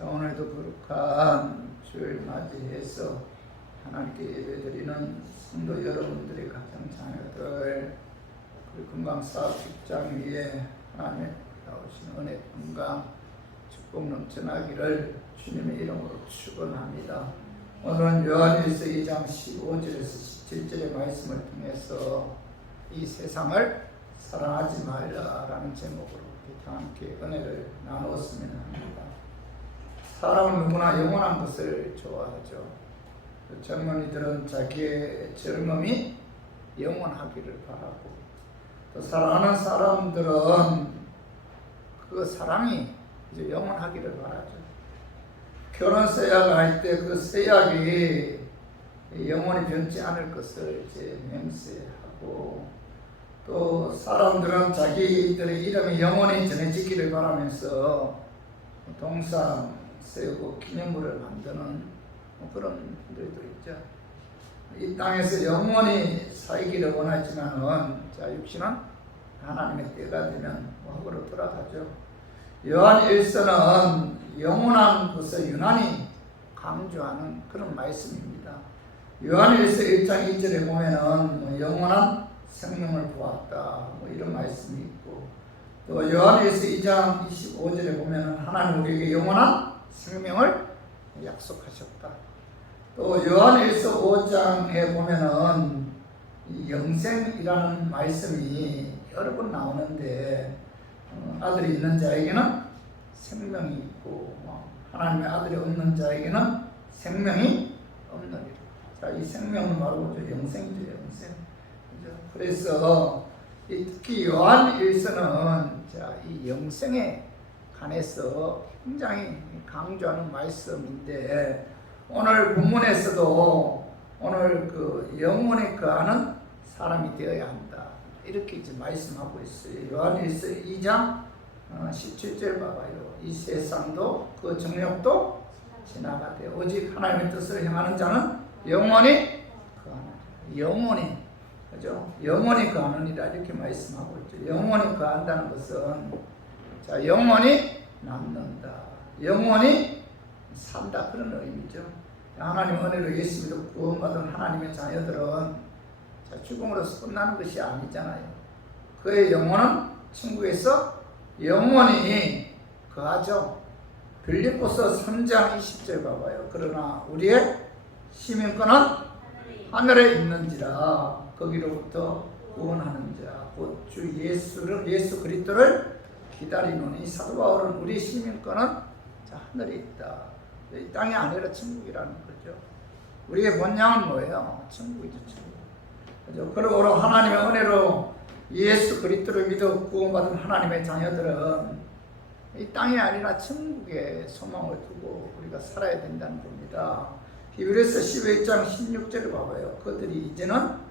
오늘도 거룩한 주일 맞이해서 하나님께 예배드리는 성도 여러분들의 가정 자녀들, 그 건강사업 직장 위에 하나님의 나오신 은혜, 건강, 축복 넘쳐나기를 주님의 이름으로 축원합니다. 오늘은 요한일서 2장 15절에서 17절의 말씀을 통해서 이 세상을 사랑하지 말라라는 제목으로 함께 은혜를 나누었으면 합니다. 사람은 누구나 영원한 것을 좋아하죠. 젊은이들은 자기의 젊음이 영원하기를 바라고, 또 사랑하는 사람들은 그 사랑이 이제 영원하기를 바라죠. 결혼 서약을 할 때 그 서약이 영원히 변치 않을 것을 이제 맹세하고, 또 사람들은 자기들의 이름이 영원히 전해지기를 바라면서 동상 세우고 기념물을 만드는 그런 분들도 있죠. 이 땅에서 영원히 살기를 원하지만은 육신은 하나님의 때가 되면 과거로 돌아가죠. 요한일서는 영원한 것을 유난히 강조하는 그런 말씀입니다. 요한일서 1장 2절에 보면은 영원한 생명을 보았다 이런 말씀이 있고, 또 요한일서 2장 25절에 보면은 하나님 우리에게 영원한 생명을 약속하셨다. 또 요한일서 5장에 보면은 이 영생이라는 말씀이 여러 번 나오는데, 아들이 있는 자에게는 생명이 있고 하나님의 아들이 없는 자에게는 생명이 없느니라. 자, 이 생명은 바로 영생이죠, 영생. 그래서 특히 요한일서는 이 영생에 관해서 굉장히 강조하는 말씀인데, 오늘 본문에서도 오늘 그 영원에 거하는 사람이 되어야 한다 이렇게 이제 말씀하고 있어요. 요한일서 2장 17절 봐봐요. 이 세상도 그 정욕도 지나가되 오직 하나님의 뜻을 행하는 자는 영원히 거하느니라. 영원히, 그죠? 영원히 거하느니라 이렇게 말씀하고 있죠. 영원히 거한다는 것은 영원히 남는다, 영원히 산다 그런 의미죠. 하나님 은혜로 예수 믿어 구원받은 하나님의 자녀들은 죽음으로써 끝나는 것이 아니잖아요. 그의 영혼은 천국에서 영원히 거하죠. 빌립보서 3장 20절 봐봐요. 그러나 우리의 시민권은 하늘에 있는지라 거기로부터 구원하는 자 곧 주 예수 그리스도를 기다리노니. 사도 바울은 우리 시민권은 하늘에 있다. 이 땅이 아니라 천국이라는 거죠. 우리의 본향은 뭐예요? 천국이죠, 천국. 그죠? 그러므로 하나님의 은혜로 예수 그리스도를 믿어 구원받은 하나님의 자녀들은 이 땅이 아니라 천국에 소망을 두고 우리가 살아야 된다는 겁니다. 히브리서 11장 16절을 봐봐요. 그들이 이제는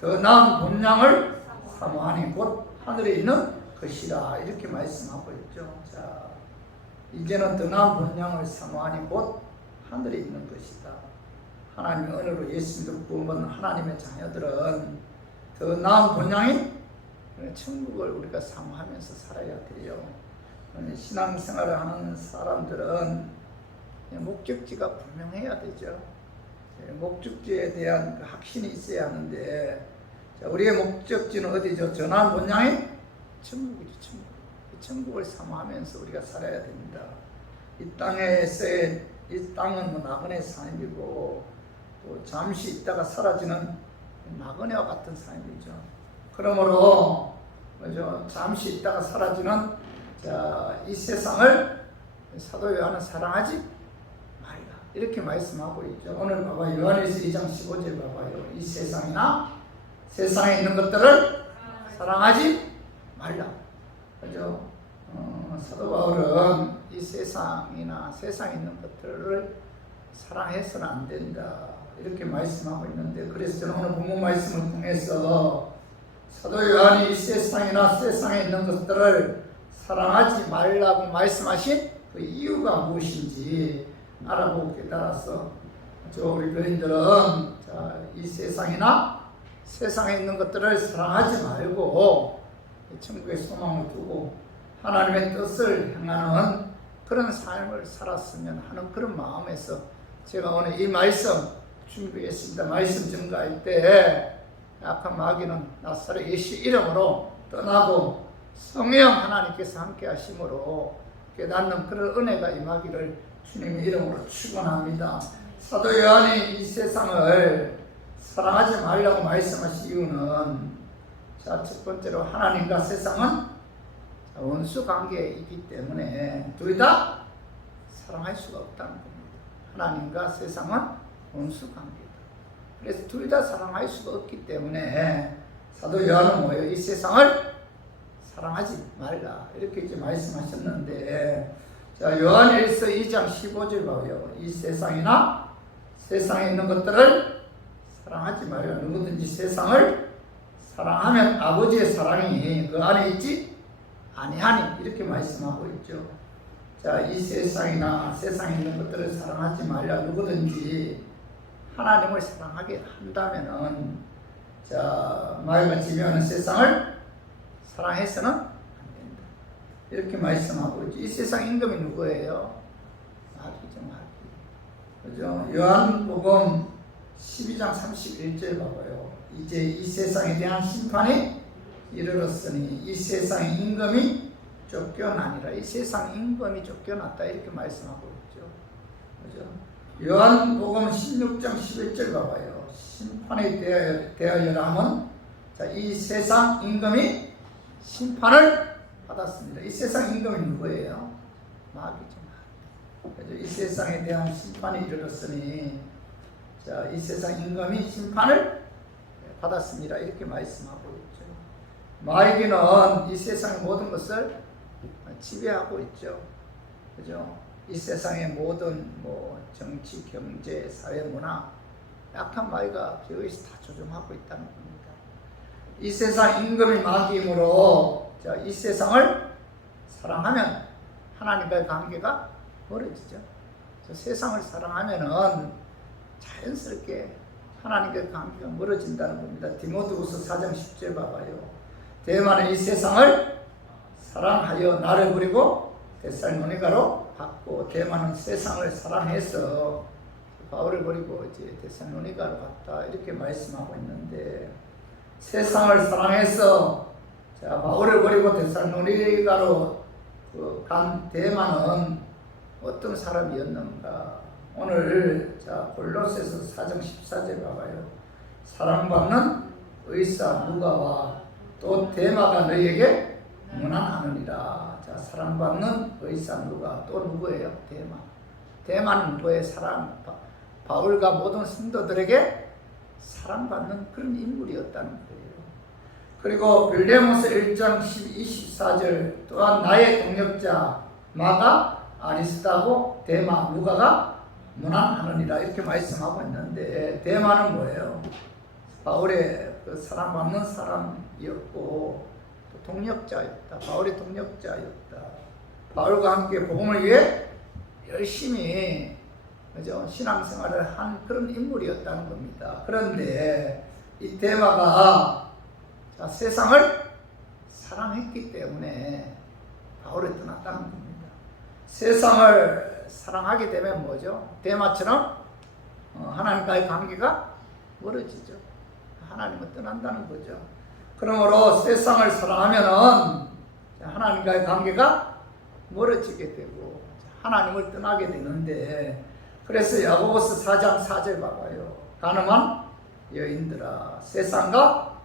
더 나은 본향을 사모하니 곧 하늘에 있는 것이라 이렇게 말씀하고 있죠. 자, 이제는 더 나은 본향을 사모하니 곧 하늘에 있는 것이다. 하나님의 은혜로 예수 믿어 구원받는 하나님의 자녀들은 더 나은 본향인 천국을 우리가 사모하면서 살아야 돼요. 신앙생활을 하는 사람들은 목적지가 분명해야 되죠. 목적지에 대한 확신이 있어야 하는데, 우리의 목적지는 어디죠? 더 나은 본향인 천국이죠, 천국. 천국을 사모하면서 우리가 살아야 됩니다. 이 땅은 나그네 삶이고, 또 잠시 있다가 사라지는 나그네와 같은 삶이죠. 그러므로 잠시 있다가 사라지는 이 세상을 사도 요한은 사랑하지 말라 이렇게 말씀하고 있죠. 오늘 봐봐요. 요한일서 2장 15절 봐봐요. 이 세상이나 세상에 있는 것들을 사랑하지 말라. 그죠? 사도 바울은 이 세상이나 세상에 있는 것들을 사랑해서는 안 된다 이렇게 말씀하고 있는데, 그래서 저는 오늘 본문 말씀을 통해서 사도 요한이 이 세상이나 세상에 있는 것들을 사랑하지 말라고 말씀하신 그 이유가 무엇인지 알아보고 깨달아서 우리 교인들은 이 세상이나 세상에 있는 것들을 사랑하지 말고 천국의 소망을 두고 하나님의 뜻을 행하는 그런 삶을 살았으면 하는 그런 마음에서 제가 오늘 이 말씀 준비했습니다. 말씀 증거할 때 악한 마귀는 나사렛 예수 이름으로 떠나고 성령 하나님께서 함께 하심으로 깨닫는 그런 은혜가 임하기를 주님의 이름으로 축원합니다. 사도 요한이 이 세상을 사랑하지 말라고 말씀하신 이유는 자, 첫 번째로 하나님과 세상은 원수 관계에 있기 때문에 둘 다 사랑할 수가 없다는 겁니다. 하나님과 세상은 원수 관계다. 그래서 둘 다 사랑할 수가 없기 때문에 사도 요한은 뭐예요? 이 세상을 사랑하지 말라 이렇게 이제 말씀하셨는데, 자, 요한일서 2장 15절 봐요. 이 세상이나 세상에 있는 것들을 사랑하지 말라. 누구든지 세상을 사랑하면 아버지의 사랑이 그 안에 있지 아니하니 이렇게 말씀하고 있죠. 자, 이 세상이나 세상에 있는 것들을 사랑하지 말라. 누구든지 하나님을 사랑하게 한다면은, 자, 마귀가 지배하는 세상을 사랑해서는 안 된다. 이렇게 말씀하고 있죠. 이 세상 임금이 누구예요? 마귀죠, 마귀. 그죠? 요한복음 12장 31절 봐봐요. 이제 이 세상에 대한 심판이 이르렀으니 이 세상의 임금이 쫓겨나니라. 이 세상 임금이 쫓겨났다 이렇게 말씀하고 있죠. 그죠? 요한복음 16장 11절 봐봐요. 심판에 대하여라 하면, 자, 이 세상 임금이 심판을 받았습니다. 이 세상 임금이 누구예요? 마귀죠. 그죠? 이 세상에 대한 심판이 이르렀으니, 자, 이 세상 임금이 심판을 받았습니다. 이렇게 말씀하고 있죠. 마귀는 이 세상의 모든 것을 지배하고 있죠. 그죠? 이 세상의 모든 정치, 경제, 사회, 문화, 약한 마귀가 여기서 다 조종하고 있다는 겁니다. 이 세상 임금이 마귀이므로, 자, 이 세상을 사랑하면 하나님과의 관계가 멀어지죠. 세상을 사랑하면은 자연스럽게 하나님과의 관계가 멀어진다는 겁니다. 디모데후서 4장 10절 봐봐요. 대만은 이 세상을 사랑하여 나를 버리고 데살로니가로 갔고, 대만은 세상을 사랑해서 바울을 버리고 이제 데살로니가로 갔다 이렇게 말씀하고 있는데, 세상을 사랑해서 자, 바울을 버리고 데살로니가로 간 대만은 어떤 사람이었는가? 오늘 자, 골로새서 4장 14절 봐봐요. 사랑받는 의사 누가와 또 데마가 너희에게 문안하느니라. 자, 사랑받는 의사 누가, 또 누구예요? 데마. 데마는 누구의 사랑? 바울과 모든 성도들에게 사랑받는 그런 인물이었다는 거예요. 그리고 빌레몬서 1장 24절 또한 나의 동역자 마가 아리스타고 데마 누가가 문안하느니라 이렇게 말씀하고 있는데, 데마는 뭐예요? 바울의 그 사랑받는 사람이었고 또 동역자였다. 바울의 동역자였다. 바울과 함께 복음을 위해 열심히, 그죠? 신앙생활을 한 그런 인물이었다는 겁니다. 그런데 이 데마가, 자, 세상을 사랑했기 때문에 바울을 떠났다는 겁니다. 세상을 사랑하게 되면 뭐죠? 데마처럼 하나님과의 관계가 멀어지죠. 하나님을 떠난다는 거죠. 그러므로 세상을 사랑하면은 하나님과의 관계가 멀어지게 되고 하나님을 떠나게 되는데, 그래서 야고보서 4장 4절 봐봐요. 가늠한 여인들아, 세상과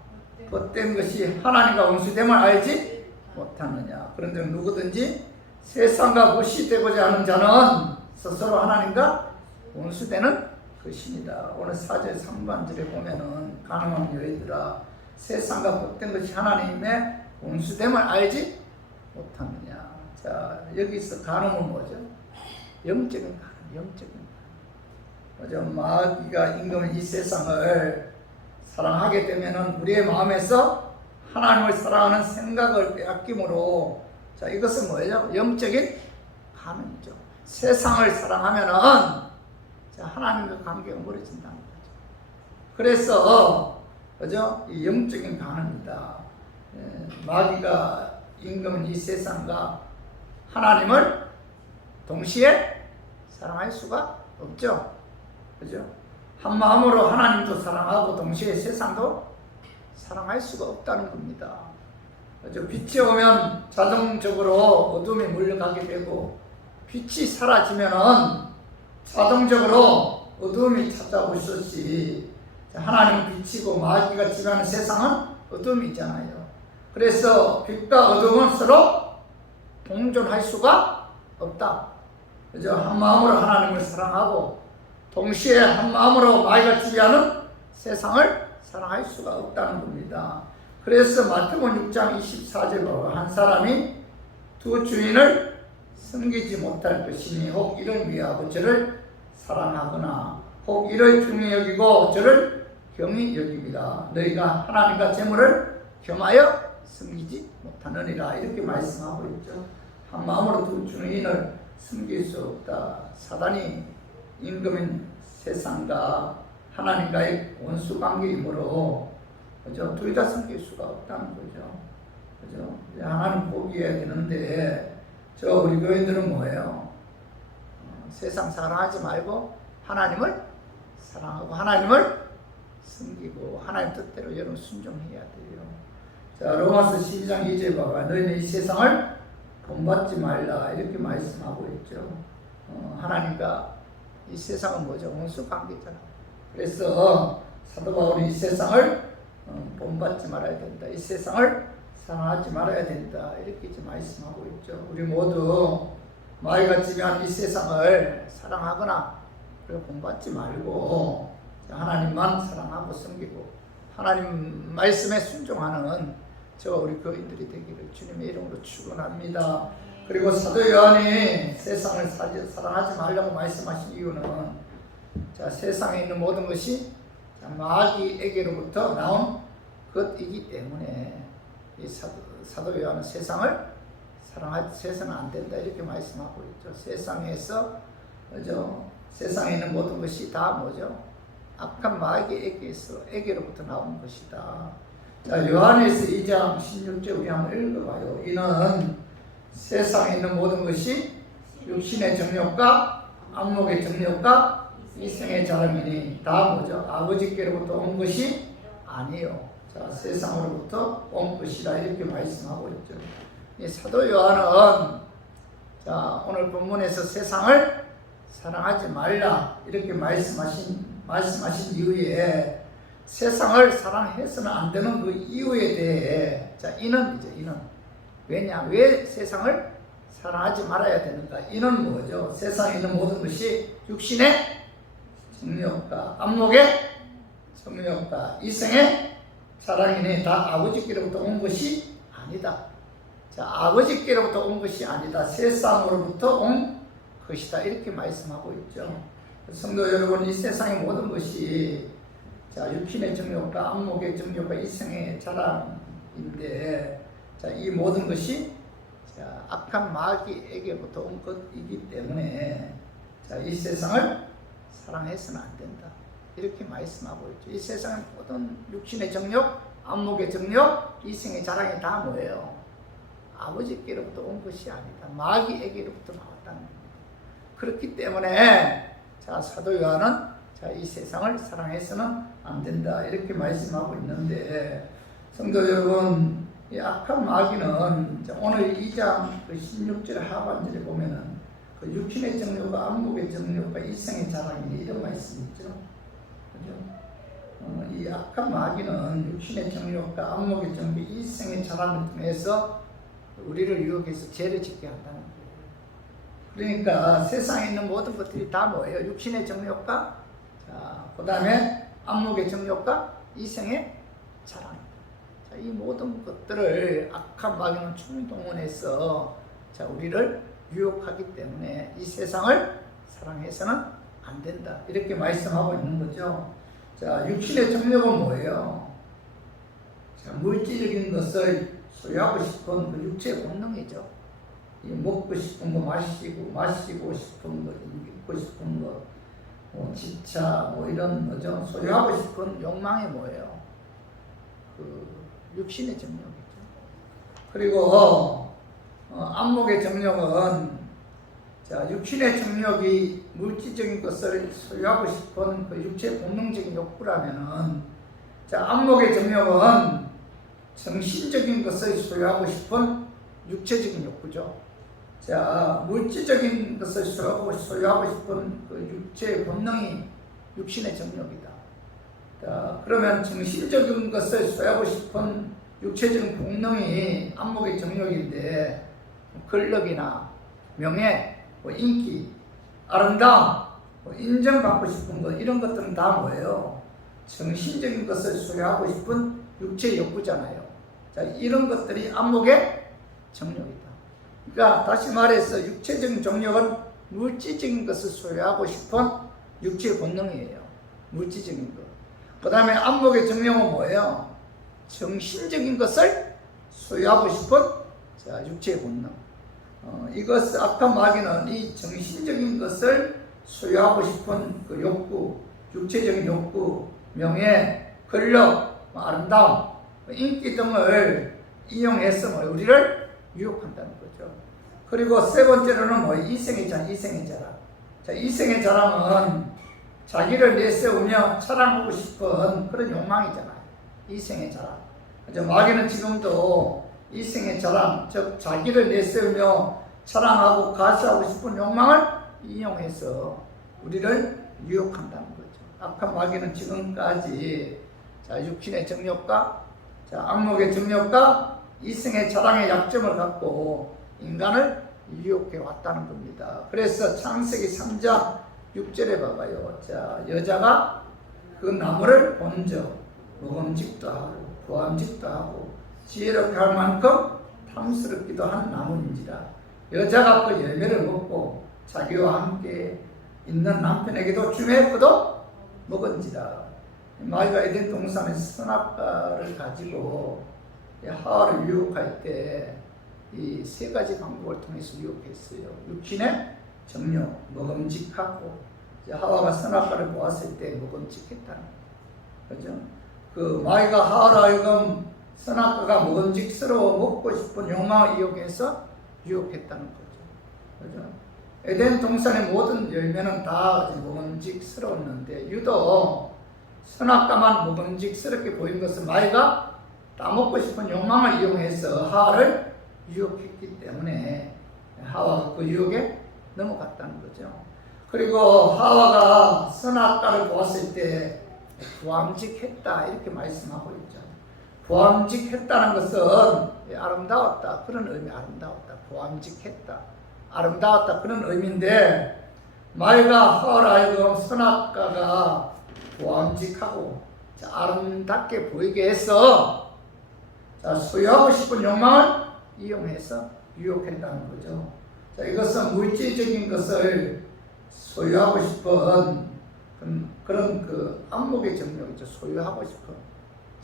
헛된 것이 하나님과 원수됨을 알지 못하느냐. 그런데 누구든지 세상과 무시되고자 하는 자는 스스로 하나님과 원수되는 것입니다. 오늘 4절 3반절에 보면은 가늠한 여인들아, 세상과 헛된 것이 하나님의 원수됨을 알지 못하느냐. 자, 여기서 가늠은 뭐죠? 영적인 가늠, 영적인 가늠. 그죠? 마귀가 임금은 이 세상을 사랑하게 되면은 우리의 마음에서 하나님을 사랑하는 생각을 빼앗김으로, 자, 이것은 뭐예요? 영적인 가늠이죠. 세상을 사랑하면은, 자, 하나님과 관계가 멀어진다는 거죠. 그래서, 그죠? 이 영적인 가늠이다. 마귀가 임금은 이 세상과 하나님을 동시에 사랑할 수가 없죠. 그죠? 한 마음으로 하나님도 사랑하고 동시에 세상도 사랑할 수가 없다는 겁니다. 그죠? 빛이 오면 자동적으로 어둠이 물러가게 되고 빛이 사라지면은 자동적으로 어둠이 찾아오셨지. 하나님은 빛이고 마귀가 지배하는 세상은 어둠이잖아요. 그래서 빛과 어둠은 서로 공존할 수가 없다. 그죠? 한 마음으로 하나님을 사랑하고 동시에 한 마음으로 마귀가 지배하는 세상을 사랑할 수가 없다는 겁니다. 그래서 마태복음 6장 24절 보면 한 사람이 두 주인을 섬기지 못할 것이니 혹 이를 위하고 저를 사랑하거나 혹 이를 중히 여기고 저를 경히 여깁니다. 너희가 하나님과 재물을 겸하여 섬기지 못하느니라. 이렇게 말씀하고 있죠. 한 마음으로 두 주인을 섬길 수 없다. 사단이 임금인 세상과 하나님과의 원수 관계이므로 그죠? 둘 다 섬길 수가 없다는 거죠. 그죠? 하나님 포기해야 되는데 우리 교인들은 뭐예요? 세상 사랑하지 말고 하나님을 사랑하고 하나님을 섬기고 하나님 뜻대로 여러분 순종해야 돼요. 자, 로마서 12장 2절 봐봐. 너희는 이 세상을 본받지 말라. 이렇게 말씀하고 있죠. 하나님과 이 세상은 뭐죠? 원수 관계잖아. 그래서 사도 바울이 이 세상을 본받지 말아야 된다. 이 세상을 사랑하지 말아야 된다. 이렇게 이제 말씀하고 있죠. 우리 모두 마귀가 지배하는 이 세상을 사랑하거나 그리고 본받지 말고 하나님만 사랑하고 섬기고 하나님 말씀에 순종하는 우리 교인들이 되기를 주님의 이름으로 축원합니다. 그리고 사도 요한이 세상을 사랑하지 말라고 말씀하신 이유는 세상에 있는 모든 것이 마귀에게로부터 나온 것이기 때문에 이 사도 요한은 세상을 사랑해서는 안 된다 이렇게 말씀하고 있죠. 세상에서 세상에 있는 모든 것이 다 뭐죠? 악한 마귀에게로부터 나온 것이다. 자, 요한에서 2장 16절 우리 한번 읽어봐요. 이는 세상에 있는 모든 것이 육신의 정욕과 안목의 정욕과 이생의 자랑이니 다 뭐죠? 아버지께로부터 온 것이 아니요. 자, 세상으로부터 온 것이라 이렇게 말씀하고 있죠. 이 사도 요한은 오늘 본문에서 세상을 사랑하지 말라 이렇게 말씀하신 이유에 세상을 사랑해서는 안 되는 그 이유에 대해 이는 왜냐? 왜 세상을 사랑하지 말아야 되는가? 이는 뭐죠? 세상에 있는 모든 것이 육신의 정욕과 안목의 정욕과 이생의 자랑이니 다 아버지께로부터 온 것이 아니다. 아버지께로부터 온 것이 아니다. 세상으로부터 온 것이다. 이렇게 말씀하고 있죠. 성도 여러분, 이 세상의 모든 것이 육신의 정욕과 안목의 정욕과 이생의 자랑인데 이 모든 것이 악한 마귀에게부터 온 것이기 때문에 이 세상을 사랑해서는 안 된다. 이렇게 말씀하고 있죠. 이 세상의 모든 육신의 정욕, 안목의 정욕, 이생의 자랑이 다 뭐예요? 아버지께로부터 온 것이 아니다. 마귀에게로부터 나왔다는 겁니다. 그렇기 때문에 사도 요한은 이 세상을 사랑해서는 안 된다. 이렇게 말씀하고 있는데 성도 여러분, 이 악한 마귀는 오늘 2장 16절 하반절에 보면은 그 육신의 정욕과 안목의 정욕과 이생의 자랑이 이런 말씀이 있죠. 그죠? 이 악한 마귀는 육신의 정욕과 안목의 정욕, 이생의 자랑을 통해서 우리를 유혹해서 죄를 짓게 한다는 거예요. 그러니까 세상에 있는 모든 것들이 다 뭐예요? 육신의 정욕과 그 다음에 안목의 정욕과 이생의 자랑. 이 모든 것들을 악한 마귀는 총동원해서 우리를 유혹하기 때문에 이 세상을 사랑해서는 안 된다. 이렇게 말씀하고 있는 거죠. 육신의 정욕은 뭐예요? 물질적인 것을 소유하고 싶은 그 육체의 본능이죠. 먹고 싶은 거, 마시고 싶은 거, 입고 싶은 거, 집차, 이런 거죠. 소유하고 싶은 욕망이 뭐예요? 그 육신의 정욕이죠. 그리고 안목의 정욕은 자, 육신의 정욕이 물질적인 것을 소유하고 싶은 그 육체 본능적인 욕구라면은, 자, 안목의 정욕은 정신적인 것을 소유하고 싶은 육체적인 욕구죠. 자, 물질적인 것을 소유하고 싶은 그 육체의 본능이 육신의 정욕이다. 자, 그러면 정신적인 것을 소유하고 싶은 육체적인 본능이 안목의 정욕인데, 권력이나 명예, 인기, 아름다움, 인정받고 싶은 것, 이런 것들은 다 뭐예요? 정신적인 것을 소유하고 싶은 육체의 욕구잖아요. 자, 이런 것들이 안목의 정욕이다. 그러니까 다시 말해서 육체적인 정욕은 물질적인 것을 소유하고 싶은 육체의 본능이에요. 물질적인 것. 그 다음에 안목의 정욕은 뭐예요? 정신적인 것을 소유하고 싶은, 자, 육체의 본능. 이것, 악한 마귀는 이 정신적인 것을 소유하고 싶은 그 욕구, 육체적인 욕구, 명예, 권력, 아름다움, 인기 등을 이용해서 우리를 유혹한다는 거죠. 그리고 세 번째로는 이생의 자랑, 이생의 자랑. 자, 이생의 자랑은 자기를 내세우며 자랑하고 싶은 그런 욕망이잖아요. 이생의 자랑. 마귀는 지금도 이생의 자랑, 즉 자기를 내세우며 자랑하고 가시하고 싶은 욕망을 이용해서 우리를 유혹한다는 거죠. 악한 마귀는 지금까지, 자, 육신의 정욕과, 자, 안목의 정욕과 이생의 자랑의 약점을 갖고 인간을 유혹해 왔다는 겁니다. 그래서 창세기 3장 6절에 봐봐요. 자, 여자가 그 나무를 본적 먹음직도 하고 보암직도 하고 지혜롭게 할 만큼 탐스럽기도 한 나무인지라. 여자가 그 열매를 먹고 자기와 함께 있는 남편에게도 주매했고도 먹은지라. 마귀가 에덴 동산의 선악과를 가지고 하와를 유혹할 때 이 세 가지 방법을 통해서 유혹했어요. 육신의 정욕, 먹음직하고, 하와가 선악과를 보았을 때 먹음직했다는 거죠. 그죠? 그 마귀가 하와로 하여금 선악과가 먹음직스러워 먹고 싶은 욕망을 이용해서 유혹했다는 거죠. 그죠? 에덴 동산의 모든 열매는 다 먹음직스러웠는데 유독 선악과만 먹음직스럽게 보인 것은 마귀가 따먹고 싶은 욕망을 이용해서 하와를 유혹했기 때문에 하와가 그 유혹에 넘어갔다는 거죠. 그리고 하와가 선악과를 보았을 때 부함직했다 이렇게 말씀하고 있죠. 부함직했다는 것은 아름다웠다 그런 의미, 아름다웠다, 부함직했다, 아름다웠다 그런 의미인데, 마귀가 하와로 하여금 선악과가 부함직하고 아름답게 보이게 해서, 자, 소유하고 싶은 욕망을 이용해서 유혹했다는 거죠. 자, 이것은 물질적인 것을 소유하고 싶은 그런 그 안목의 정욕이죠. 소유하고 싶은,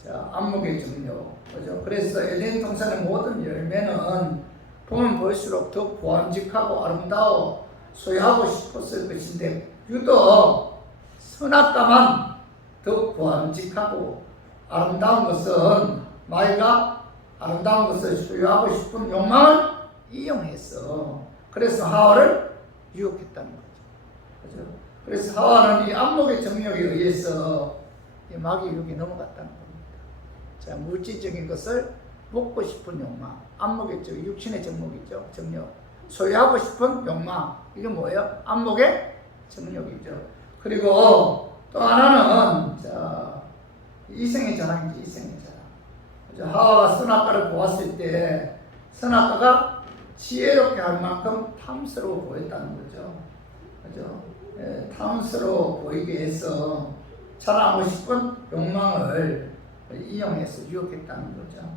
자, 안목의 정욕. 그죠? 그래서 에덴 동산의 모든 열매는 보면 볼수록 더 보암직하고 아름다워 소유하고 싶었을 것인데 유독 선악과만 더 보암직하고 아름다운 것은 마귀가 아름다운 것을 소유하고 싶은 욕망을 이용해서, 그래서 하와를 유혹했다는 거죠. 그죠? 그래서 하와는 이 안목의 정욕에 의해서 이 마귀 유혹에 넘어갔다는 겁니다. 자, 물질적인 것을 먹고 싶은 욕망, 안목의 정욕, 육신의 정욕이죠. 정욕. 소유하고 싶은 욕망, 이게 뭐예요? 안목의 정욕이죠. 그리고 또 하나는, 자, 이생의 자랑이지, 이생의 자랑. 하와가 선악과를 보았을 때 선악과가 지혜롭게 할 만큼 탐스러워 보였다는 거죠. 그죠? 탐스러워 보이게 해서 자랑하고 싶은 욕망을 이용해서 유혹했다는 거죠.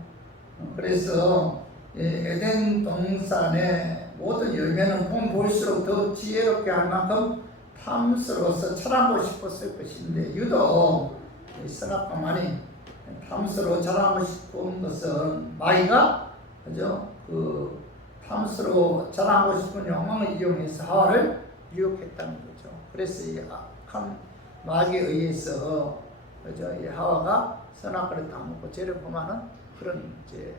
그래서 에덴 동산의 모든 열매는 보면 볼수록 더 지혜롭게 할 만큼 탐스러워서 자랑하고 싶었을 것인데 유독 선악과만이 탐스러워 자랑하고 싶은 것은 마귀가, 그죠? 그 탐스러워 자랑하고 싶은 욕망을 이용해서 하와를 유혹했다는 거죠. 그래서 이 악한 마귀에 의해서, 그죠? 이 하와가 선악과를 따먹고 죄를 범하는 그런 이제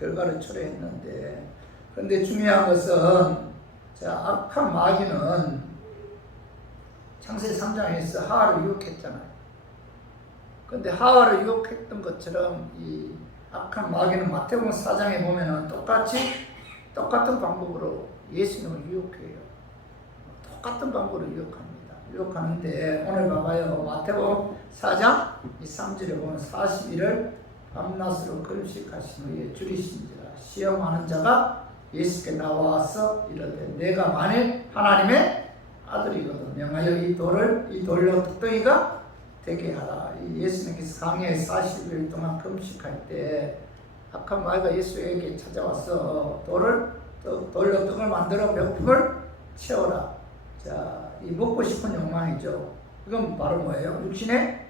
결과를 초래했는데, 그런데 중요한 것은 자, 악한 마귀는 창세기 3장에서 하와를 유혹했잖아요. 근데 하와를 유혹했던 것처럼 이 악한 마귀는 마태복음 4장에 보면은 똑같은 방법으로 예수님을 유혹해요. 똑같은 방법으로 유혹합니다. 유혹하는데 오늘 봐봐요. 마태복음 4장 3절에 보면 40일을 밤낮으로 금식하신 후에 줄이신지라 시험하는 자가 예수께 나와서 이르되 내가 만일 하나님의 아들이거든 명하여 이 돌로 떡덩이가 되게 하라. 예수님께서 광야에 40일 동안 금식할 때 악한 마귀가 예수에게 찾아와서 돌로 떡을 만들어 배고픔을 채워라. 자, 이 먹고 싶은 욕망이죠. 이건 바로 뭐예요? 육신의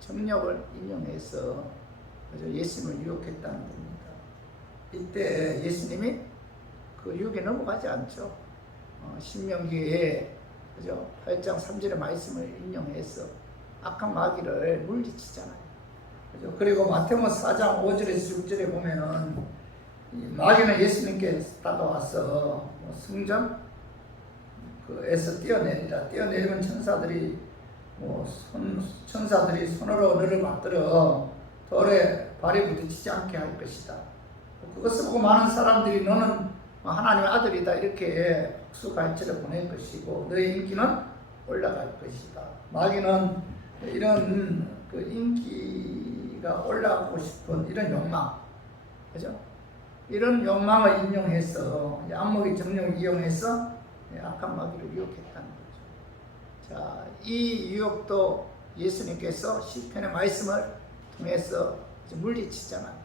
정욕을 인용해서 예수님을 유혹했다는 겁니다. 이때 예수님이 그 유혹에 넘어가지 않죠. 신명기에 그죠? 8장 3절의 말씀을 인용해서 악한 마귀를 물리치잖아요. 그죠? 그리고 마태복음 4장 5절에서 6절에 보면은 마귀는 예수님께 다가와서 성전 에서 뛰어내리면 천사들이 손으로 너를 맞들어 돌에 발이 부딪히지 않게 할 것이다. 그것을 보고 많은 사람들이 너는 하나님의 아들이다 이렇게 복수갈채를 보낼 것이고 너의 인기는 올라갈 것이다. 마귀는 이런 그 인기가 올라가고 싶은 이런 욕망, 그죠? 이런 욕망을 인용해서 안목의 정령을 이용해서 악한 마귀를 유혹했다는 거죠. 자, 이 유혹도 예수님께서 시편의 말씀을 통해서 물리치잖아요.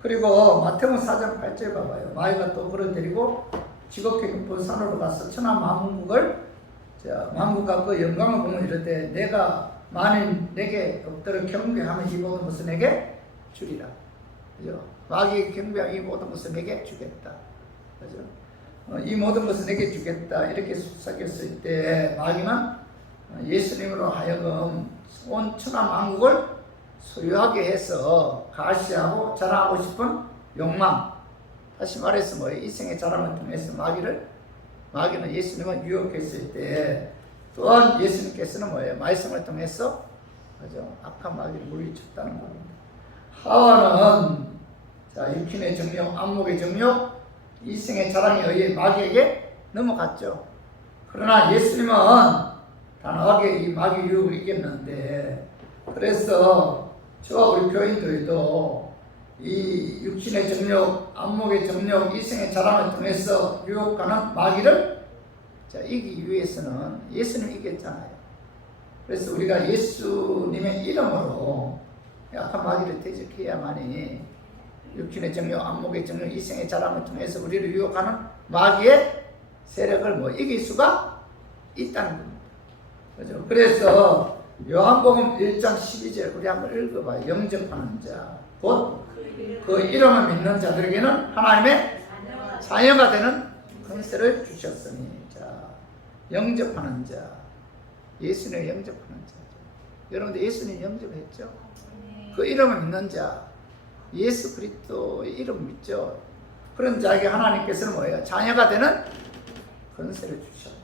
그리고 마태복음 4장 8절 봐봐요. 마귀가 또 그를 데리고 지극히 높은 산으로 가서 천하 만국을 만국과 그 영광을 보면 이르되 내가 만일 내게 엎드려 경배하면 이 모든 것을 내게 주리라. 그죠? 마귀에게 경배하면 이 모든 것을 내게 주겠다. 그죠? 이 모든 것을 내게 주겠다 이렇게 속삭였을 때 마귀는 예수님으로 하여금 온 천하 만국을 소유하게 해서 가시하고 자랑하고 싶은 욕망, 다시 말해서 뭐예요? 이생의 자랑을 통해서 마귀는 예수님을 유혹했을 때 또한 예수님께서는 뭐예요? 말씀을 통해서 그죠? 악한 마귀를 물리쳤다는 겁니다. 하와는 육신의 정욕, 안목의 정욕, 이생의 자랑에 의해 마귀에게 넘어갔죠. 그러나 예수님은 단호하게 이 마귀 유혹을 이겼는데, 그래서 저와 우리 교인들도 이 육신의 정욕, 안목의 정욕, 이생의 자랑을 통해서 유혹하는 마귀를 이기기 위해서는 예수님이 이겼잖아요. 그래서 우리가 예수님의 이름으로 약한 마귀를 대적해야만이 육신의 정욕, 안목의 정욕, 이생의 자랑을 통해서 우리를 유혹하는 마귀의 세력을 이길 수가 있다는 겁니다. 그죠? 그래서 요한복음 1장 12절 우리 한번 읽어봐요. 영접하는 자, 곧 그 이름을 믿는 자들에게는 하나님의 자녀가 되는 권세를 주셨으니. 자, 영접하는 자, 예수님을 영접하는 자죠. 여러분들 예수님 영접했죠? 그 이름을 믿는 자, 예수 그리스도의 이름 믿죠? 그런 자에게 하나님께서는 뭐예요? 자녀가 되는 권세를 주셨다.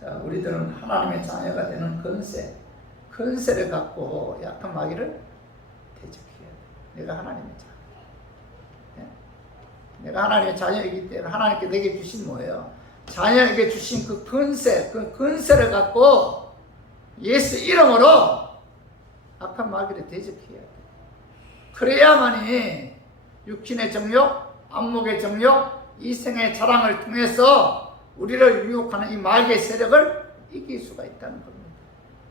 자, 우리들은 하나님의 자녀가 되는 권세를 갖고 약한 마귀를 대적해야 돼. 내가 하나님의 자녀. 내가 하나님의 자녀이기 때문에 하나님께 내게 주신 뭐예요? 자녀에게 주신 그 권세를 갖고 예수 이름으로 악한 마귀를 대적해야 돼. 그래야만이 육신의 정욕, 안목의 정욕, 이생의 자랑을 통해서 우리를 유혹하는 이 마귀의 세력을 이길 수가 있다는 겁니다.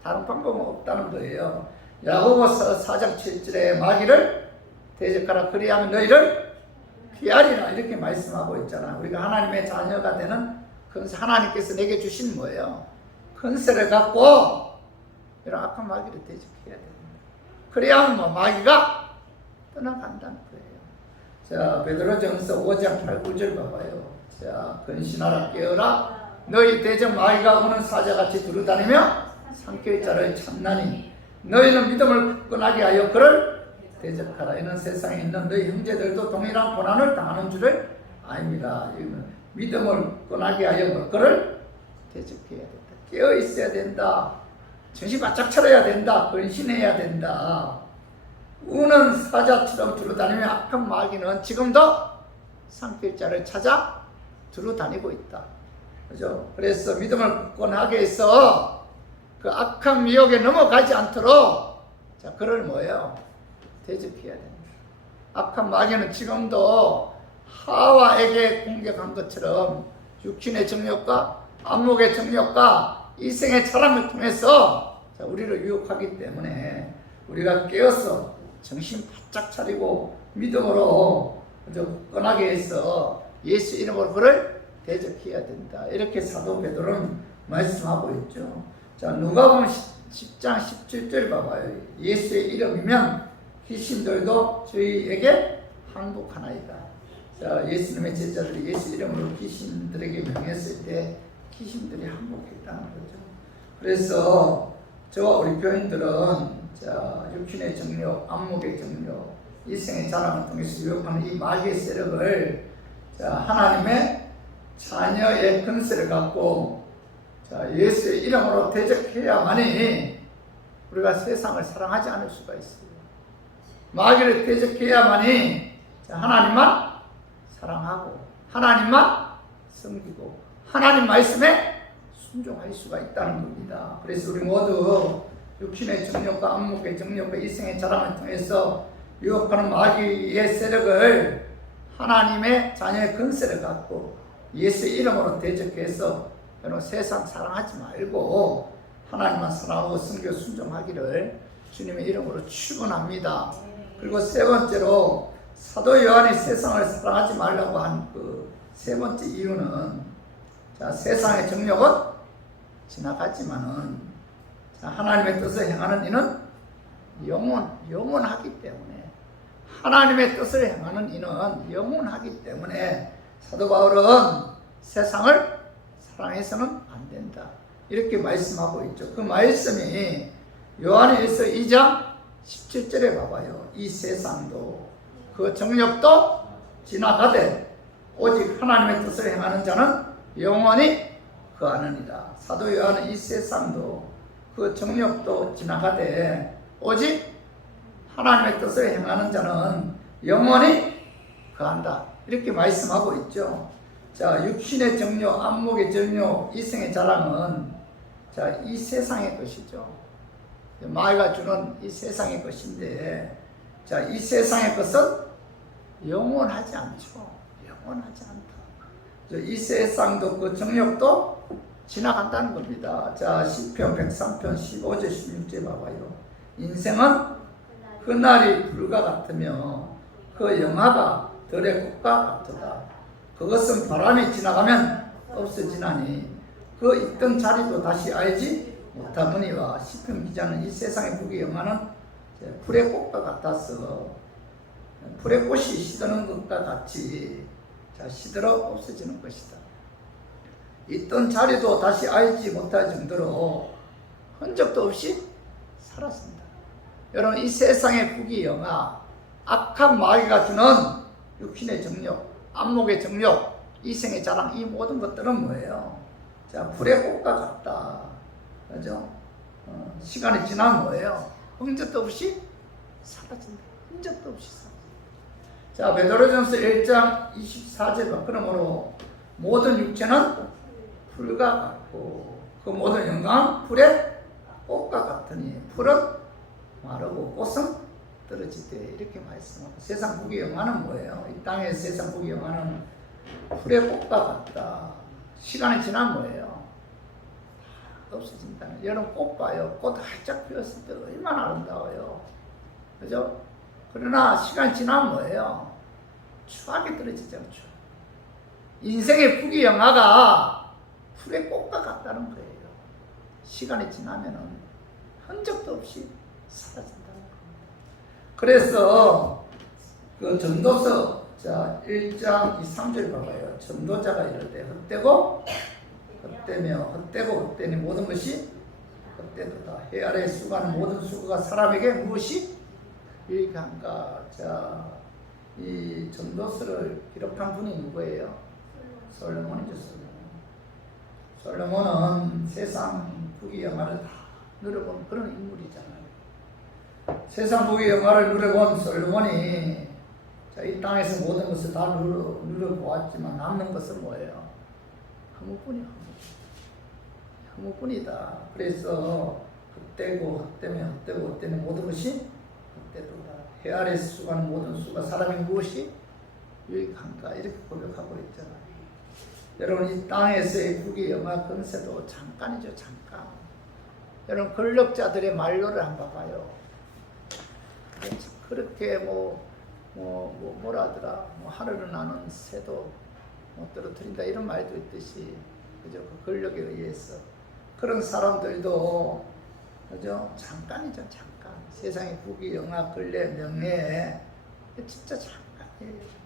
다른 방법은 없다는 거예요. 야고보서 4장 7절에 마귀를 대적하라 그리하면 너희를 피하리라 이렇게 말씀하고 있잖아. 우리가 하나님의 자녀가 되는 권세, 하나님께서 내게 주신 뭐예요? 권세를 갖고 이런 악한 마귀를 대적해야 됩니다. 그래야만 마귀가 떠나간다는 거예요. 자, 베드로전서 5장 8, 9절 봐봐요. 자, 근신하라 깨어라 너희 대적 마귀가 오는 사자같이 두루다니며 삼킬 자를 찾나니 너희는 믿음을 굳건하게 하여 그를 대적하라. 이는 세상에 있는 너희 형제들도 동일한 고난을 당하는 줄을 아닙니다. 믿음을 꺼나게 하여 그를 대적해야 된다. 깨어 있어야 된다. 정신 바짝 차려야 된다. 근신해야 된다. 우는 사자처럼 두루다니며 악한 마귀는 지금도 상필자를 찾아 두루다니고 있다. 그죠? 그래서 믿음을 굳건하게 해서 그 악한 미혹에 넘어가지 않도록 자, 그를 뭐예요? 대적해야 된다. 악한 마귀는 지금도 하와에게 공격한 것처럼 육신의 정욕과 안목의 정욕과 이생의 자랑을 통해서 자, 우리를 유혹하기 때문에 우리가 깨어서 정신 바짝 차리고 믿음으로 굳건하게 해서 예수 이름으로 그를 대적해야 된다. 이렇게 사도 베드로는 말씀하고 있죠. 자, 누가복음 10장 17절 봐봐요. 예수의 이름이면 귀신들도 저희에게 항복하나이다. 자, 예수님의 제자들이 예수 이름으로 귀신들에게 명했을 때 귀신들이 항복했다는 거죠. 그래서 저와 우리 교인들은 자, 육신의 정욕, 안목의 정욕, 이생의 자랑을 통해서 유혹하는 이 마귀의 세력을 자, 하나님의 자녀의 근세를 갖고 자, 예수의 이름으로 대적해야만이 우리가 세상을 사랑하지 않을 수가 있어요. 마귀를 대적해야만이 자, 하나님만 사랑하고 하나님만 섬기고 하나님 말씀에 순종할 수가 있다는 겁니다. 그래서 우리 모두 육신의 정욕과 안목의 정욕과 이생의 자랑을 통해서 유혹하는 마귀의 세력을 하나님의 자녀의 근세를 갖고 예수의 이름으로 대적해서 세상 사랑하지 말고 하나님만 사랑하고 섬겨 순종하기를 주님의 이름으로 축원합니다. 그리고 세 번째로 사도 요한이 세상을 사랑하지 말라고 한 그 세 번째 이유는 자, 세상의 정욕은 지나가지만은 자, 하나님의 뜻을 행하는 이는 영원하기 때문에 하나님의 뜻을 행하는 이는 영원하기 때문에 사도 바울은 세상을 사랑해서는 안 된다. 이렇게 말씀하고 있죠. 그 말씀이 요한일서 2장 17절에 봐봐요. 이 세상도 그 정욕도 지나가되 오직 하나님의 뜻을 행하는 자는 영원히 거하느니라. 사도 요한은 이 세상도 그 정욕도 지나가되 오직 하나님의 뜻을 행하는 자는 영원히 거한다. 이렇게 말씀하고 있죠. 자, 육신의 정욕, 안목의 정욕, 이생의 자랑은 자, 이 세상의 것이죠. 마귀가 주는 이 세상의 것인데 자, 이 세상의 것은 영원하지 않죠. 영원하지 않다. 이 세상도 그 정욕도 지나간다는 겁니다. 자, 시편 103편 15절 16절 봐봐요. 인생은 그날이 불과 같으며 그 영화가 들의 꽃과 같도다. 그것은 바람이 지나가면 없어지나니 그 있던 자리도 다시 알지 못하거니와. 시편 기자는 이 세상의 북의 영화는 풀의 꽃과 같아서 풀의 꽃이 시드는 것과 같이 자, 시들어 없어지는 것이다. 있던 자리도 다시 알지 못할 정도로 흔적도 없이 사라진다. 여러분, 이 세상의 북의 영화, 악한 마귀가 주는 육신의 정욕, 안목의 정욕, 이생의 자랑, 이 모든 것들은 뭐예요? 자, 불의 꽃과 같다. 그죠? 시간이 지나면 뭐예요? 흔적도 없이 사라진다. 흔적도 없이 사라진다. 자, 베드로전서 1장 24절. 그러므로 모든 육체는 풀과 같고 그 모든 영광은 풀의 꽃과 같으니 풀은 마르고 꽃은 떨어지되. 이렇게 말씀하고, 세상 북의 영화는 뭐예요? 이 땅의 세상 북의 영화는 풀의 꽃과 같다. 시간이 지나면 뭐예요? 없어진다는. 여러분 꽃 봐요. 꽃 활짝 피었을 때 얼마나 아름다워요. 그죠? 그러나 시간이 지나면 뭐예요? 추하게 떨어지죠. 인생의 북의 영화가 풀의 꽃과 같다는 거예요. 시간이 지나면은 흔적도 없이 사라진다는 겁니다. 그래서 그 전도서 자 1장 2, 3절 봐봐요. 전도자가 이럴 때 헛되고 헛되니 모든 것이 헛되도다. 해 아래에 수고하는 모든 수고가 사람에게 무엇이 유익한가. 자, 이 전도서를 기록한 분이 누구예요? 솔로몬이죠. 솔로몬은 세상 부귀 영화를 다 누려본 그런 인물이잖아요. 세상 부귀 영화를 누려본 솔로몬이 이 땅에서 모든 것을 다 누려보았지만 남는 것은 뭐예요? 허무뿐이야. 허무뿐이다. 그래서 헛되면 모든 것이 헛되도다. 해 아래에서 수고하는 모든 수가 사람의 무엇이 유익한가 이렇게 고백하고 있잖아요. 여러분 이 땅에서의 부귀 영화 권세도 잠깐이죠. 잠깐. 여러분 권력자들의 말로를 한번 봐봐요. 그렇게 뭐라 하더라. 하늘을 나는 새도 못 떨어뜨린다 이런 말도 있듯이 그죠? 그 권력에 의해서 그런 사람들도 그죠? 잠깐이죠. 잠깐. 세상의 부귀 영화 권례 명예 진짜 잠깐이에요.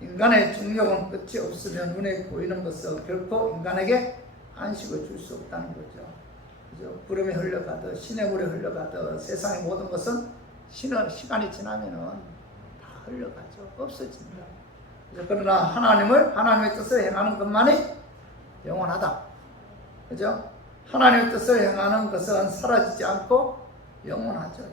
인간의 중력은 끝이 없으면 눈에 보이는 것은 결코 인간에게 안식을 줄 수 없다는 거죠. 그죠? 구름이 흘러가듯 시냇물이 흘러가듯 세상의 모든 것은 시간이 지나면은 다 흘러가죠. 없어진다. 그러나 하나님의 뜻을 행하는 것만이 영원하다. 그죠? 하나님의 뜻을 행하는 것은 사라지지 않고 영원하죠.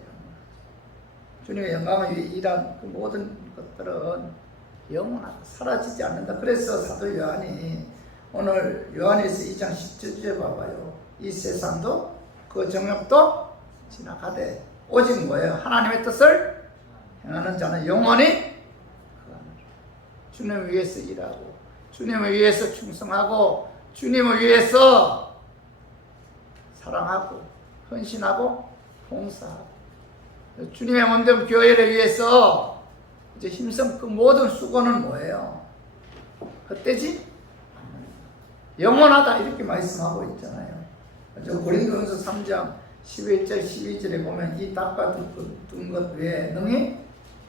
주님의 영광을 위해 일한 그 모든 것들은 영원하다. 사라지지 않는다. 그래서 사도 요한이 오늘 요한에서 2장 17절에 봐봐요. 이 세상도 그 정욕도 지나가되 오직 뭐예요? 하나님의 뜻을 행하는 자는 영원히 주님을 위해서 일하고 주님을 위해서 충성하고 주님을 위해서 사랑하고 헌신하고 봉사하고 주님의 몸된 교회를 위해서 이제 힘쓴 그 모든 수고는 뭐예요? 헛되지? 영원하다 이렇게 말씀하고 있잖아요. 고린도전서 3장 11절 12절에 보면 이 닦아둔 것 외에 능히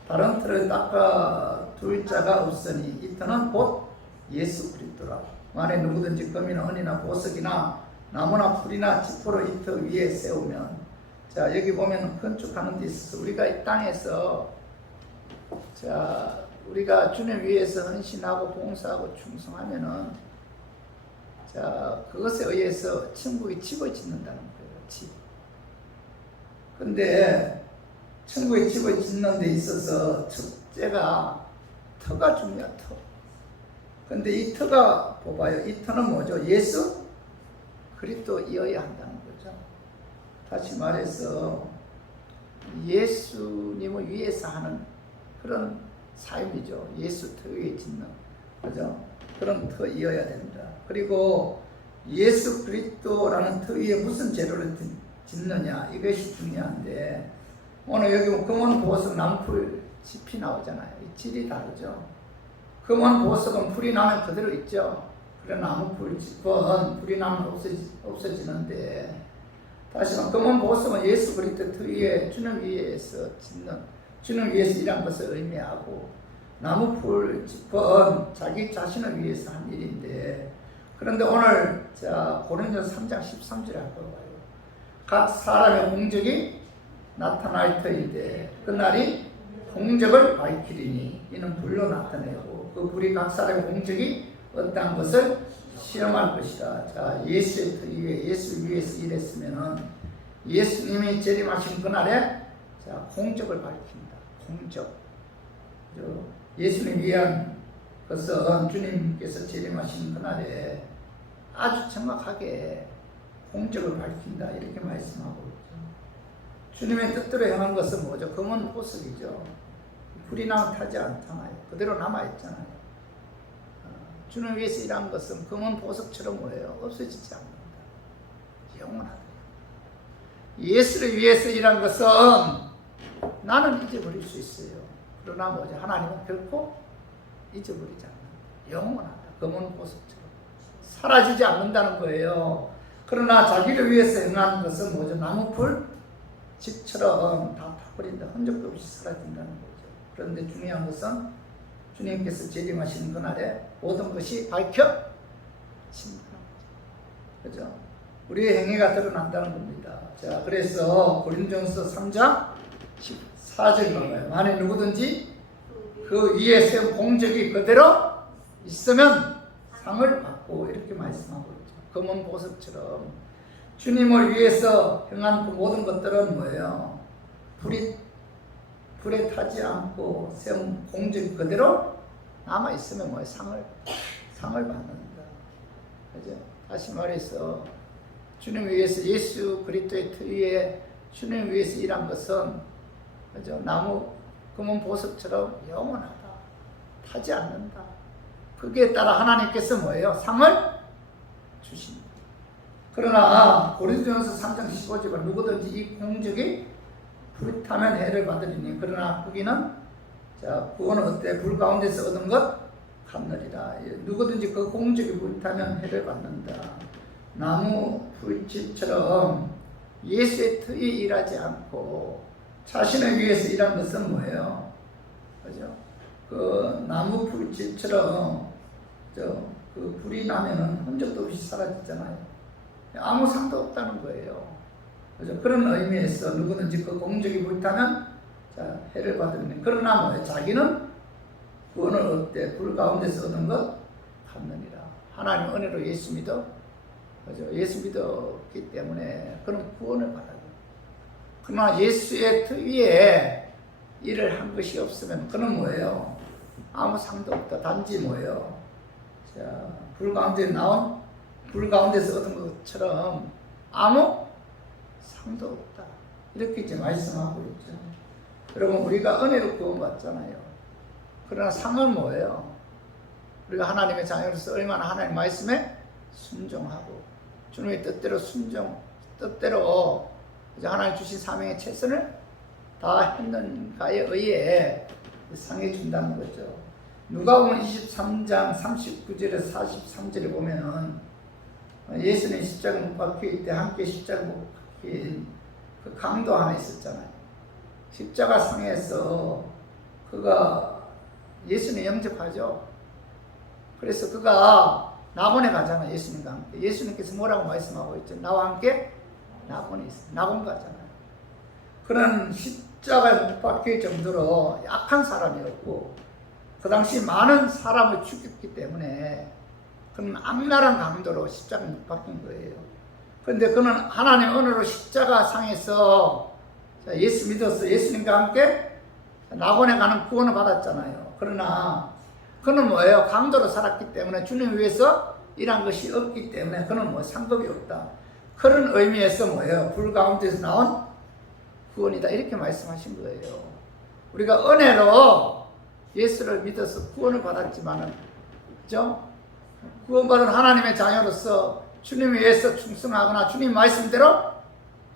다른 틀을 닦아둘 자가 없으니 이 터는 곧 예수 그리스도라. 만에 누구든지 금이나 은이나 보석이나 나무나 풀이나 지포로 이 터 위에 세우면 자 여기 보면 건축하는 데 있어서 우리가 이 땅에서 자 우리가 주님 위해서 헌신하고 봉사하고 충성하면은 자 그것에 의해서 천국의 집을 짓는다는 거예요. 집. 근데 천국의 집을 짓는 데 있어서 첫째가 터가 중요한 터. 근데 이 터가 봐봐요. 이 터는 뭐죠? 예수 그리스도이어야 한다는 거죠. 다시 말해서 예수님을 위해서 하는 그런 삶이죠. 예수 터 위에 짓는 그죠? 그런 터이어야 된다. 그리고 예수 그리스도라는 터 위에 무슨 재료를 짓느냐 이것이 중요한데 오늘 여기 금은 보석 나무풀 짚이 나오잖아요. 이 질이 다르죠. 금은 보석은 풀이 나면 그대로 있죠. 그러나 나무풀 짚은 풀이 나면 없어지는데 다시 말해 금은 보석은 예수 그리스도 터 위에 주님 위에서 짓는 주님 위해서 일한 것을 의미하고 나무풀 짚은 자기 자신을 위해서 한 일인데 그런데 오늘 자 고린도전서 3장 13절에 한번 봐요. 각 사람의 공적이 나타날 터인데 그날이 공적을 밝히리니 이는 불로 나타내고 그 불이 각 사람의 공적이 어떠한 것을 시험할 것이다. 자 예수의 터 위에 예수 위에서 일했으면은 예수님이 재림하신 그날에 자 공적을 밝힌다. 공적. 예수님 위한 것은 주님께서 재림하신 그날에 아주 정확하게 공적을 밝힌다 이렇게 말씀하고 있죠. 주님의 뜻대로 행한 것은 뭐죠? 금은 보석이죠. 불이 나면 타지 않잖아요. 그대로 남아있잖아요. 주님 위해서 일한 것은 금은 보석처럼 뭐예요? 없어지지 않는다. 영원하다. 예수를 위해서 일한 것은 나는 잊어버릴 수 있어요. 그러나 뭐죠? 하나님은 결코 잊어버리지 않는다. 영원하다. 금은 보석처럼 사라지지 않는다는 거예요. 그러나 자기를 위해서 행하는 것은 뭐죠? 나무풀 집처럼 다 타버린다. 흔적도 없이 사라진다는 거죠. 그런데 중요한 것은 주님께서 재림하시는 그날에 모든 것이 밝혀진다는 거죠. 그죠? 우리의 행위가 드러난다는 겁니다. 자, 그래서 고린도전서 3장 14절 봐봐요. 만에 누구든지 그 위에 세운 공적이 그대로 있으면 상을 받고 이렇게 말씀하고 있죠. 검은 보석처럼 주님을 위해서 행한 그 모든 것들은 뭐예요? 불에 타지 않고 세운 공적 그대로 남아 있으면 뭐예요? 상을 받는다. 그죠? 다시 말해서 주님 위해서 예수 그리스도의 터위에 주님 위해서 일한 것은 그죠? 나무 검은 보석처럼 영원하다. 타지 않는다. 거기에 따라 하나님께서 뭐예요? 상을 주신다. 그러나 고린도전서 3장 15절에 누구든지 이 공적이 불이 타면 해를 받으리니 그러나 거기는 자 구원은 어때? 불 가운데서 얻은 것 같느니라. 누구든지 그 공적이 불이 타면 해를 받는다. 나무 불집처럼 예수의 터에 일하지 않고 자신을 위해서 일한 것은 뭐예요? 그죠? 그 나무 불집처럼 그 불이 나면은 흔적도 없이 사라지잖아요. 아무 상도 없다는 거예요. 그죠? 그런 의미에서 누구든지 그 공적이 불타면 자 해를 받으면 그러나 뭐예요? 자기는 구원을 얻되 불 가운데서 얻은 것 같느니라. 하나님 은혜로 예수 믿어. 그죠? 예수 믿었기 때문에 그런 구원을 받아요. 그러나 예수의 터 위에 일을 한 것이 없으면 그는 뭐예요? 아무 상도 없다. 단지 뭐예요? 자, 불 가운데서 얻은 것처럼 아무 상도 없다. 이렇게 이제 말씀하고 있죠. 여러분, 우리가 은혜로 구원받잖아요. 그러나 상은 뭐예요? 우리가 하나님의 자녀로서 얼마나 하나님 말씀에 순종하고 주님의 뜻대로 뜻대로 하나님 주신 사명에 최선을 다했는가에 의해 상해 준다는 거죠. 누가복음 23장 39절에서 43절에 보면은 예수님 십자가 못 박힐 때 함께 십자가 못 박힌 그 강도 하나 있었잖아요. 십자가 상에서 그가 예수님 영접하죠. 그래서 그가 낙원에 가잖아요. 예수님과 함께. 예수님께서 뭐라고 말씀하고 있죠? 나와 함께 낙원에 있어요. 낙원 가잖아요. 그런 십자가에 못 박힐 정도로 약한 사람이었고 그 당시 많은 사람을 죽였기 때문에 그는 악랄한 강도로 십자가에 못 박힌 거예요. 그런데 그는 하나님 은혜로 십자가 상에서 예수 믿어서 예수님과 함께 낙원에 가는 구원을 받았잖아요. 그러나 그는 뭐예요? 강도로 살았기 때문에 주님 위해서 일한 것이 없기 때문에 그는 뭐 상급이 없다. 그런 의미에서 뭐예요? 불 가운데서 나온 구원이다. 이렇게 말씀하신 거예요. 우리가 은혜로 예수를 믿어서 구원을 받았지만은, 그죠? 구원받은 하나님의 자녀로서 주님 위해서 충성하거나 주님 말씀대로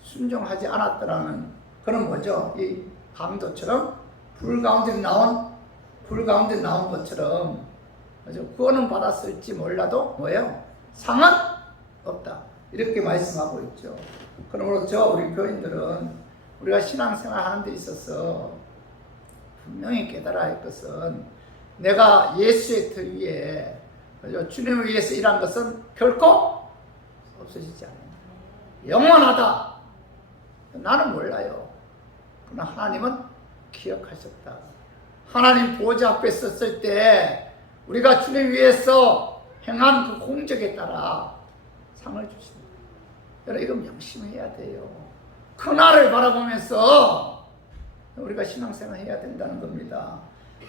순종하지 않았더라는 그런 뭐죠? 이 강도처럼 불 가운데 나온 것처럼, 그죠? 구원은 받았을지 몰라도 뭐예요? 상은 없다. 이렇게 말씀하고 있죠. 그러므로 우리 교인들은 우리가 신앙생활 하는 데 있어서 분명히 깨달아야 할 것은 내가 예수의 터 위에 주님을 위해서 일한 것은 결코 없어지지 않아요. 영원하다. 나는 몰라요. 그러나 하나님은 기억하셨다. 하나님 보좌 앞에 섰을 때 우리가 주님 위해서 행한 그 공적에 따라 상을 주십니다. 여러분, 이거 명심해야 돼요. 그날을 바라보면서 우리가 신앙생활 해야 된다는 겁니다.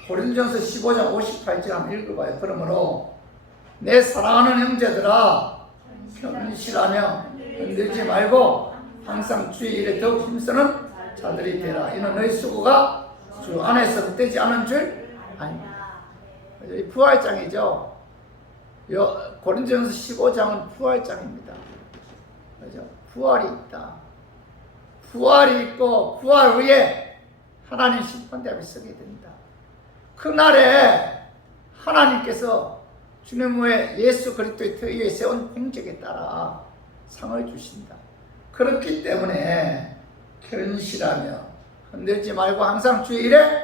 고린도전서 15장 58절 한번 읽어봐요. 그러므로 내 사랑하는 형제들아, 견실하며 흔들지 말고 항상 주의 일에 더욱 힘쓰는 자들이 되라. 이는 너희 수고가 주 안에서 헛되지 않은 줄 아닙니다. 이 부활장이죠. 고린도전서 15장은 부활장입니다. 그죠? 부활이 있다. 부활이 있고 부활 후에 하나님 심판대 앞에 서게 된다. 그날에 하나님께서 주님 후에 예수 그리스도의 터 위에 세운 공적에 따라 상을 주신다. 그렇기 때문에 견실하며 흔들지 말고 항상 주의 일에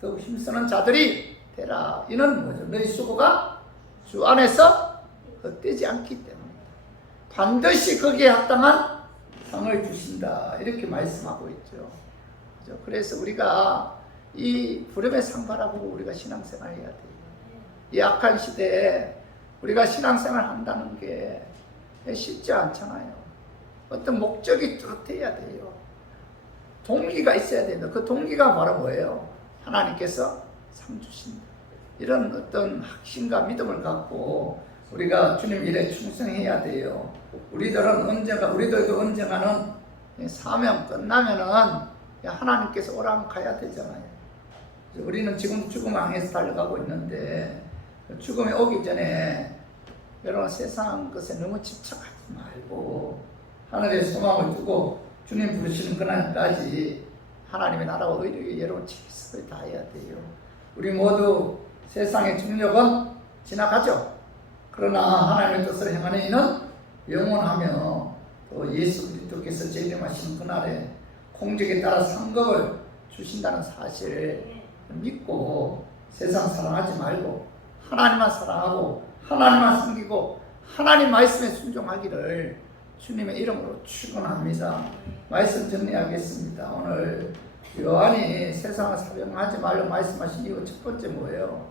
더욱 힘쓰는 자들이 되라. 이는 뭐죠? 너희 수고가 주 안에서 헛되지 않기 때문에 반드시 거기에 합당한 상을 주신다. 이렇게 말씀하고 있죠. 그죠? 그래서 우리가 이 부름의 상 바라보고 우리가 신앙생활 해야 돼요. 이 악한 시대에 우리가 신앙생활 한다는 게 쉽지 않잖아요. 어떤 목적이 뚜렷해야 돼요. 동기가 있어야 된다. 그 동기가 바로 뭐예요? 하나님께서 상 주신다. 이런 어떤 확신과 믿음을 갖고 우리가 주님 일에 충성해야 돼요. 우리들도 언젠가는 사명 끝나면은 하나님께서 오라면 가야 되잖아요. 우리는 지금 죽음 향해서 달려가고 있는데 죽음이 오기 전에 여러분 세상 것에 너무 집착하지 말고 하늘에 소망을 두고 주님 부르시는 그날까지 하나님의 나라와 의를 여러분 최선을 다해야 돼요. 우리 모두 세상의 중력은 지나가죠. 그러나 하나님의 뜻을 행하는 이는 영원하며 또 예수 그리스도께서 재림하시는 그날에 공적에 따라 상급을 주신다는 사실을 믿고 세상 사랑하지 말고 하나님만 사랑하고 하나님만 섬기고 하나님 말씀에 순종하기를 주님의 이름으로 축원합니다. 말씀 정리하겠습니다. 오늘 요한이 세상을 사랑하지 말고 말씀하신 이유 첫 번째 뭐예요?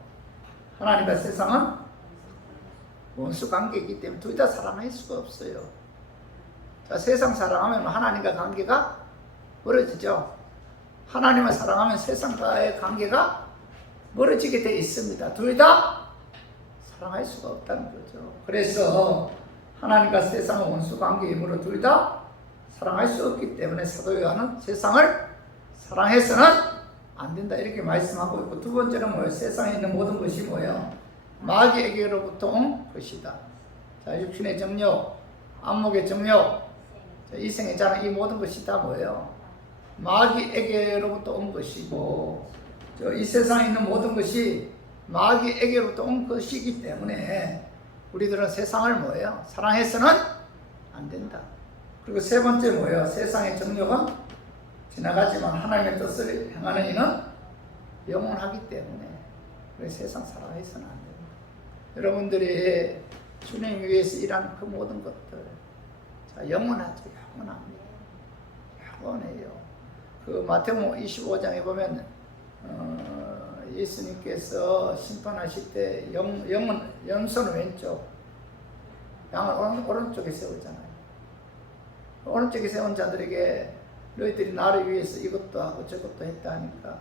하나님과 세상은 원수 관계이기 때문에 둘 다 사랑할 수가 없어요. 자, 세상 사랑하면 하나님과 관계가 멀어지죠. 하나님을 사랑하면 세상과의 관계가 멀어지게 되어 있습니다. 둘 다 사랑할 수가 없다는 거죠. 그래서 하나님과 세상은 원수 관계이므로 둘 다 사랑할 수 없기 때문에 사도 요한은 세상을 사랑해서는 안 된다 이렇게 말씀하고 있고, 두 번째는 뭐예요? 세상에 있는 모든 것이 뭐예요? 마귀에게로부터 온 것이다. 자, 육신의 정욕, 안목의 정욕, 이생의 자랑, 이 모든 것이 다 뭐예요? 마귀에게로부터 온 것이고, 이 세상에 있는 모든 것이 마귀에게로부터 온 것이기 때문에 우리들은 세상을 뭐예요? 사랑해서는 안 된다. 그리고 세 번째 뭐예요? 세상의 정욕은 지나가지만 하나님의 뜻을 행하는 이는 영원하기 때문에 우리 세상 사랑해서는 안 된다. 여러분들이 주님 위해서 일하는 그 모든 것들, 자, 영원하죠. 영원합니다. 영원해요. 그 마태복음 25장에 보면 예수님께서 심판하실 때 영손 왼쪽, 양을 오른쪽에 세우잖아요. 오른쪽에 세운 자들에게 너희들이 나를 위해서 이것도 하고 저것도 했다 하니까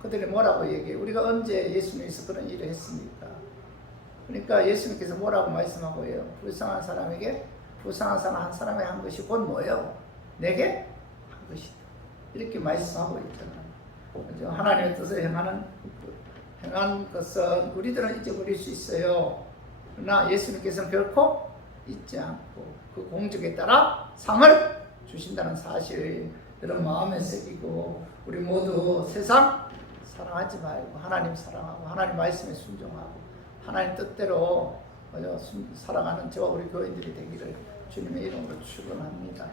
그들이 뭐라고 얘기해요? 우리가 언제 예수님께서 그런 일을 했습니까? 그러니까 예수님께서 뭐라고 말씀하고 해요? 불쌍한 사람에게 불쌍한 사람 한 사람이 한 것이 곧 뭐예요? 내게 한 것이다. 이렇게 말씀하고 있잖아요. 하나님의 뜻을 행한 것은 우리들은 잊어버릴 수 있어요. 그러나 예수님께서는 결코 잊지 않고 그 공적에 따라 상을 주신다는 사실을 여러분 마음에 새기고, 우리 모두 세상 사랑하지 말고 하나님 사랑하고 하나님 말씀에 순종하고 하나님 뜻대로 살아가는 저와 우리 교인들이 되기를 주님의 이름으로 축원합니다.